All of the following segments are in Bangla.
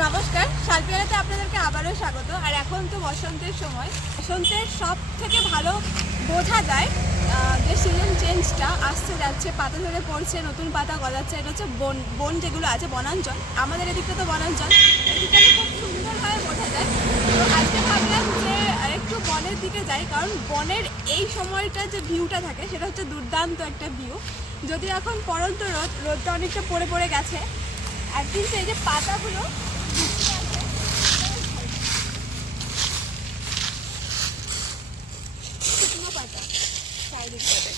নমস্কার, শালপিয়ারাতে আপনাদেরকে আবারও স্বাগত। আর এখন তো বসন্তের সময়, বসন্তের সব থেকে ভালো বোঝা যায় যে সিজন চেঞ্জটা আসছে যাচ্ছে, পাতা ঝরে পড়ছে, নতুন পাতা গজাচ্ছে। এটা হচ্ছে বন বন যেগুলো আছে, বনাঞ্চল। আমাদের এদিকটা তো বনাঞ্চল, এদিকটা খুব সুন্দরভাবে বোঝা যায়। তো আজকে ভাবলাম যে একটু বনের দিকে যাই, কারণ বনের এই সময়টা যে ভিউটা থাকে সেটা হচ্ছে দুর্দান্ত একটা ভিউ। যদি এখন পড়ন্ত রোদটা অনেকটা পড়ে পড়ে গেছে, আর কিন্তু এই যে পাতাগুলো শুকনো পাতা চারিদিকটাতে।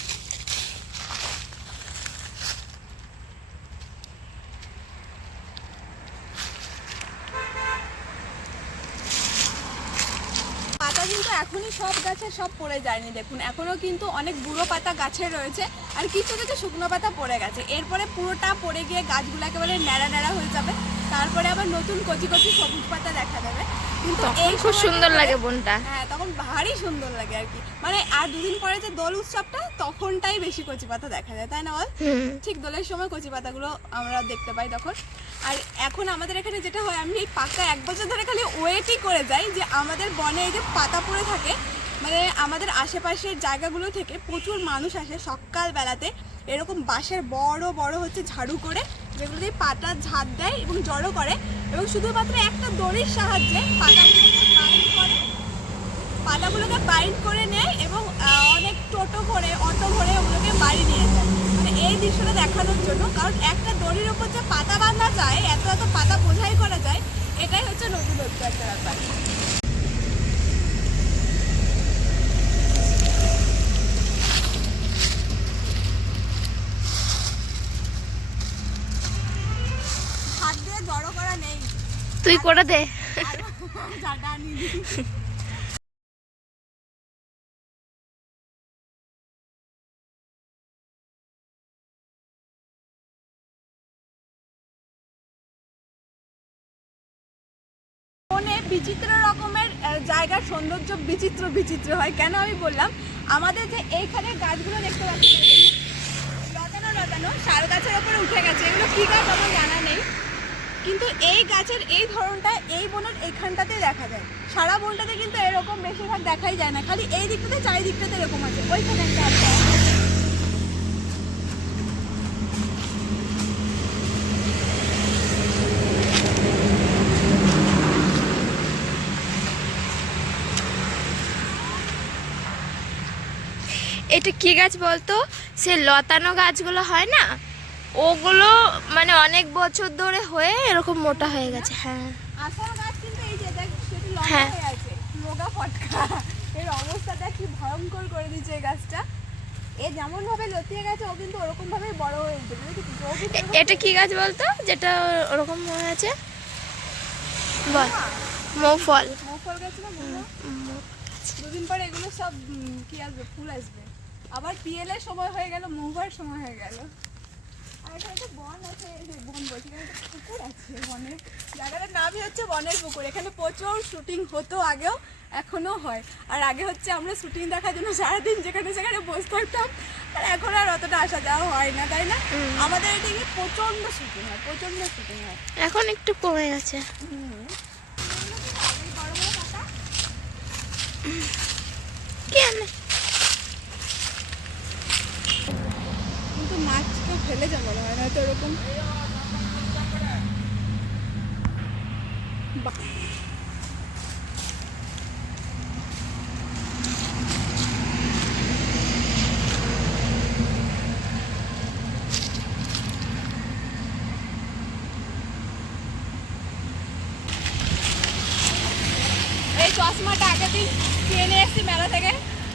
পাতা কিন্তু এখনই সব গাছে সব পড়ে যায়নি, দেখুন এখনও কিন্তু অনেক বুড়ো পাতা গাছে রয়েছে, আর কিছু কিছু শুকনো পাতা পড়ে গেছে। এরপরে পুরোটা পড়ে গিয়ে গাছগুলো একেবারে ন্যাড়া ন্যাড়া হয়ে যাবে, তারপরে আবার নতুন কচি কচি সবুজ পাতা দেখা দেবে। কিন্তু এই খুব সুন্দর লাগে বনটা। হ্যাঁ, তখন ভারী সুন্দর লাগে আর কি। মানে আর দুদিন পরে যে দোল উৎসবটা, তখনটাই বেশি কচি পাতা দেখা যায়, তাই না বল? ঠিক দোলের সময় কচি পাতাগুলো আমরা দেখতে পাই তখন। আর এখন আমাদের এখানে যেটা হয়, আমি এই পাকা 1 বছর ধরে খালি ওয়েটই করে যাই যে আমাদের বনে এই যে পাতা পড়ে থাকে, মানে আমাদের আশেপাশের জায়গাগুলো থেকে প্রচুর মানুষ আসে সকালবেলাতে এরকম বাঁশের বড় বড় হচ্ছে ঝাড়ু করে, যেগুলো দিয়ে পাতা ঝাড় দেয় এবং জড়ো করে, এবং শুধুমাত্র একটা দড়ির সাহায্যে পাতাগুলোকে বাইন্ড করে নেয় এবং অনেক টোটো করে অটো করে ওগুলোকে বাড়ি নিয়ে যায়। মানে এই দৃশ্যটা দেখানোর জন্য, কারণ একটা দড়ির উপর যে পাতা বাঁধা যায়, এত এত পাতা বোঝাই করা যায়, এটাই হচ্ছে নতুনত্ব একটা ব্যাপার। হাত দিয়ে জড়ো করা নেই, তুই করে দে। জায়গা নিবি। বনে বিচিত্র রকমের জায়গার সৌন্দর্য বিচিত্র বিচিত্র হয়। কেন আমি বললাম, আমাদের যে এইখানে গাছগুলো দেখতে পাচ্ছি লতানো লতানো শাল গাছের ওপরে উঠে গেছে, এগুলো কী গাছ আমার জানা নেই, কিন্তু এই গাছের এই ধরনটা এই বনের এইখানটাতে দেখা যায়। সারা বনটাতে কিন্তু এরকম বেশিরভাগ দেখাই যায় না, খালি এই দিকটাতে চারিদিকটাতে এরকম আছে। ওইখানে একটা আছে। এটা কি গাছ বলতো? সে লতানো গাছগুলো হয় না, ওগুলো মানে অনেক বছর ধরে হয়ে এরকম মোটা হয়ে গেছে। হ্যাঁ, আসল গাছ কিন্তু এই যে দেখ, সেটি লম্বা হ্যাঁ। হয়ে আছে, রোগা ফটকা। এর অবস্থাটা কি ভয়ঙ্কর করে দিচ্ছে এই গাছটা। এ যেমন ভাবে লতিয়ে গেছে, ও কিন্তু ওরকম ভাবে বড় হয়ে উঠেছে, দেখেছিস? ও কিন্তু এরকম- এটা কি গাছ বলতো যেটা ওরকম হয়ে আছে? বল। মৌফল। মৌফল গাছ না বললো? দুদিন পরে এগুলো সব কি আসবে, ফুল আসবে। আবার পিএলের সময় হয়ে গেল, মৌভার সময় হয়ে গেল। আর এখানে তো বন আছে, এই যে বন বলছি, এখানে একটা পুকুর আছে বনের। জায়গাটার নামই হচ্ছে বনের পুকুর। এখানে প্রচুর শুটিং হতো আগেও, এখনো হয়। আর আগে হচ্ছে আমরা শুটিং দেখার জন্য সারাদিন যেখানে সেখানে বসে থাকতাম, আর এখন আর অতটা আসা যাওয়া হয় না, তাই না? আমাদের এদিকে প্রচন্ড শুটিং হয়, প্রচন্ড শুটিং হয়। এখন একটু কমে গেছে। কি আনে? কিন্তু মাছ কেউ ফেলে যা মনে হয় না তো এরকম। এই চশমাটা আগের দিন কিনে এসেছি মেলা থেকে,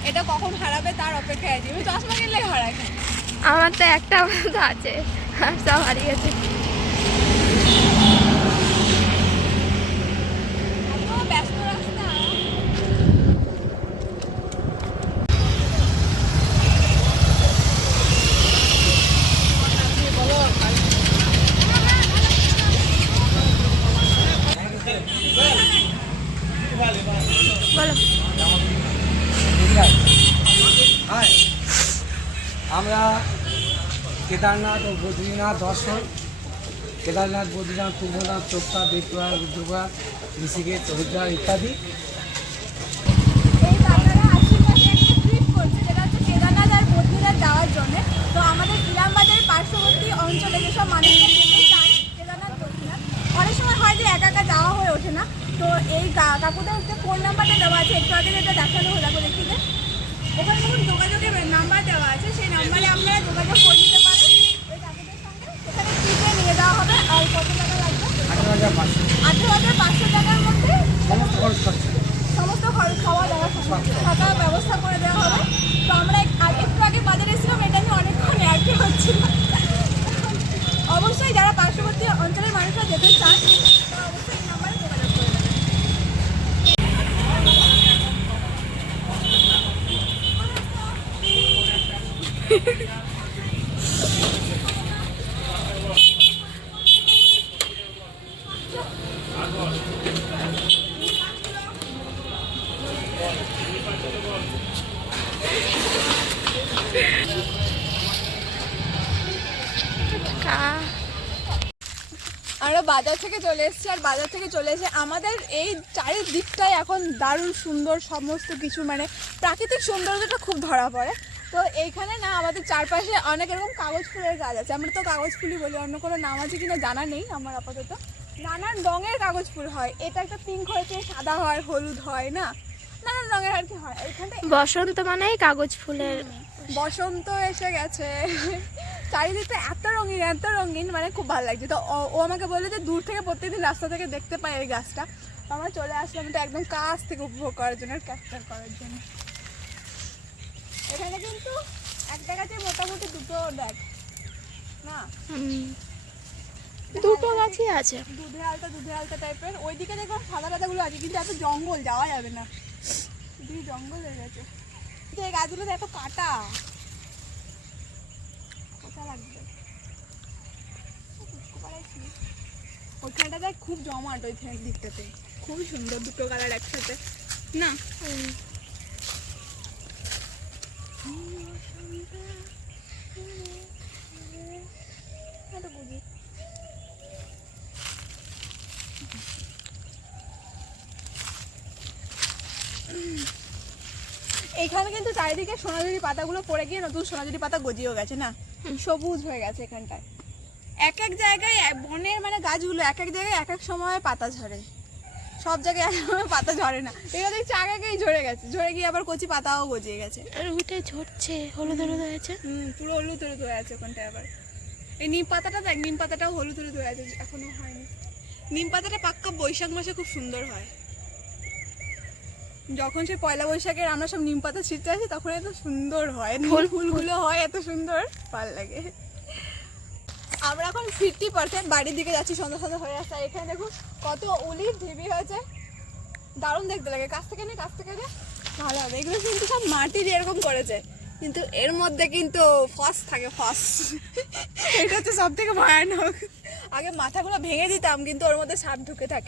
এটা কখন হারাবে তার অপেক্ষায় আছি। আমি চশমা কিনলে হারাই। আমার তো একটা আছে, আর সব হারিয়ে গেছে। এত ব্যস্ত রাস্তা। বলো। আমরা কেদারনাথ ও বদ্রীনাথ দর্শন কেদারনাথ, বদ্রীনাথ, তুঙ্গনাথ, চোপড়া, বেতুয়া, রুদ্রপ্রয়াগ, ঋষিকেশ, হরিদ্বার ইত্যাদি। এই দাদারা আশীর্বাদে একটা ট্রিপ করছে যেটা হচ্ছে কেদারনাথ আর বদ্রীনাথ যাওয়ার জন্য। তো আমাদের ইলামবাজারের পার্শ্ববর্তী অঞ্চলে যেসব মানুষরা যেতে চায় কেদারনাথ বদ্রীনাথ, অনেক সময় হয় যে একা একা যাওয়া হয়ে ওঠে না। তো এই কাকুদের হচ্ছে ফোন নাম্বারটা দেওয়া আছে, একটু আগে যেটা দেখানো হলো দেখি যে ওখানে যখন যোগাযোগের নাম্বার দেওয়া আছে সেই নাম্বারে আপনারা যোগাযোগ করে নিতে পারেন ওই কাকুদের সঙ্গে। সেখানে ট্রিপে নিয়ে যাওয়া হবে। আর কত টাকা লাগবে? 18,500 18,500 টাকার মধ্যে সমস্ত খরচ খরচা। সমস্ত খাওয়া দাওয়া থাকার ব্যবস্থা করে দেওয়া হবে। তো আমরা একটু আগে বাজারে এসেছিলাম, এটা নিয়ে অনেকক্ষণ অ্যাড্রে হচ্ছিল। অবশ্যই যারা পার্শ্ববর্তী অঞ্চলের মানুষরা যেতে চান তারা অবশ্যই এই নাম্বারে যোগাযোগ করে দেবেন। আমরা বাজার থেকে চলে এসেছি, আর বাজার থেকে চলে এসে আমাদের এই চারিদিকটাই এখন দারুণ সুন্দর, সমস্ত কিছু মানে প্রাকৃতিক সৌন্দর্যটা খুব ধরা পড়ে। তো এইখানে না আমাদের চারপাশে অনেক এরকম কাগজ ফুলের গাছ আছে। আমরা তো কাগজ ফুলই বলি, অন্য কোনো নাম আছে কিনা জানা নেই আমার আপাতত। নানান রঙের কাগজ ফুল হয়, এটা একটা পিঙ্ক হয়েছে, সাদা হয়, হলুদ হয়, না নানান রঙের আর কি হয় এখানে। বসন্ত মানেই কাগজ ফুলের। বসন্ত এসে গেছে, চারিদিকটা এত রঙিন মানে খুব ভালো লাগছে। তো ও আমাকে বললো যে দূর থেকে প্রত্যেকদিন রাস্তা থেকে দেখতে পাই এই গাছটা। তো আমরা চলে আসলাম এটা একদম কাছ থেকে উপভোগ করার জন্য, ক্যাপচার করার জন্য। এখানে কিন্তু একটা গাছে মোটামুটি দুটো দেখ না, দুটো গাছই আছে। দুধে আলতা টাইপের। ওইদিকে দেখলাম সাদা পাতাগুলো আছে, কিন্তু এত জঙ্গল যাওয়া যাবে না, দুই জঙ্গল হয়ে গেছে। কিন্তু এই গাছগুলোতে এত কাটা লাগবে। ওইখানটা দেখ খুব জমাট, ওই দিকটাতে খুবই সুন্দর, দুটো কালার একসাথে না। এখানে কিন্তু চারিদিকে সোনাঝুরি পাতাগুলো পড়ে গিয়ে নতুন সোনাঝুরি পাতা গজিয়েও গেছে না, সবুজ হয়ে গেছে এখানটায়। এক এক জায়গায় বনের মানে গাছগুলো এক এক জায়গায় এক এক সময় পাতা ঝরে, সব জায়গায় এক সময় পাতা ঝরে না। এগুলো দেখছি আগেই ঝরে গেছে, ঝরে গিয়ে আবার কচি পাতাও গজিয়ে গেছে। আর ওইটাই ঝরছে, হলুদ হলুদ হয়েছে। পুরো হলুদ হলুদ হয়ে আছে ওখানটায়। আবার এই নিম পাতাটা দেখ, নিম পাতাটাও হলুদ হলুদ হয়ে আছে, এখনো হয়নি। নিম পাতাটা পাক্কা বৈশাখ মাসে খুব সুন্দর হয়। যখন সে পয়লা বৈশাখের আমরা সব নিম পাতা ছিঁড়তে আসি তখন এত সুন্দর হয়, ফুলগুলো হয় এত সুন্দর, ভালো লাগে। আমরা এখন 50% বাড়ির দিকে যাচ্ছি, সন্ধ্যা সন্ধ্যা হয়ে আসছে। এখানে দেখুন কত উলির ঢিবি হয়েছে, দারুণ দেখতে লাগে। কাছ থেকে নে ভালো হবে। এগুলো কিন্তু সব মাটির এরকম করেছে, কিন্তু এর মধ্যে কিন্তু ফস থাকে, ফস। এটা হচ্ছে সব থেকে ভয়ানক। আগে মাথাগুলো ভেঙে দিতাম, কিন্তু ওর মধ্যে সাপ ঢুকে থাকে।